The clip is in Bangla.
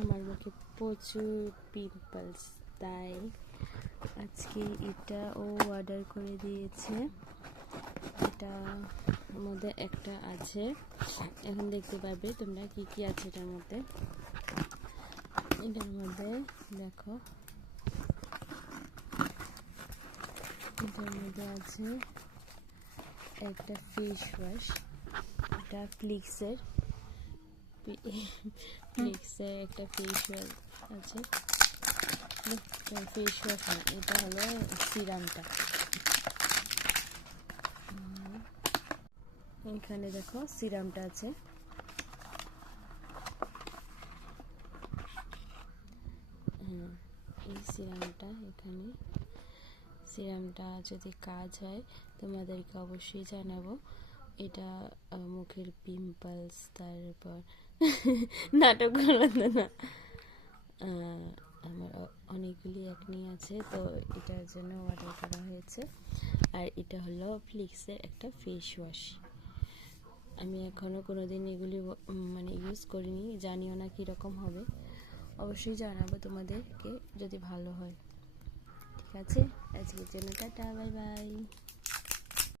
আমার মুখে প্রচুর পিম্পলস, তাই আজকে এটা ও অর্ডার করে দিয়েছে। এটা মধ্যে একটা আছে, এখন দেখতে পারবে তোমরা কি কি আছে এটার মধ্যে। এটার মধ্যে দেখো, এটার মধ্যে আছে একটা ফেস ওয়াশ, এটা ফ্লিক্সের একটা ফেস ওয়াশ আছে। ফেস ওয়াশ না, এটা হলো সিরামটা। এখানে দেখো সিরামটা আছে। হ্যাঁ, এই সিরামটা এখানে। সিরামটা যদি কাজ হয় তোমাদেরকে অবশ্যই জানাবো। এটা মুখের পিম্পলস, তারপর নাটক করো না, আমার অনেকগুলি একনি আছে, তো এটার জন্য অর্ডার করা হয়েছে। আর এটা হলো ফ্লিক্সের একটা ফেস ওয়াশ। আমি এখনও কোনো দিন এগুলি মানে ইউজ করিনি, জানিও না কীরকম হবে। অবশ্যই জানাবো তোমাদেরকে যদি ভালো হয়। ঠিক আছে, আজকের জন্য টাটা, বাই বাই।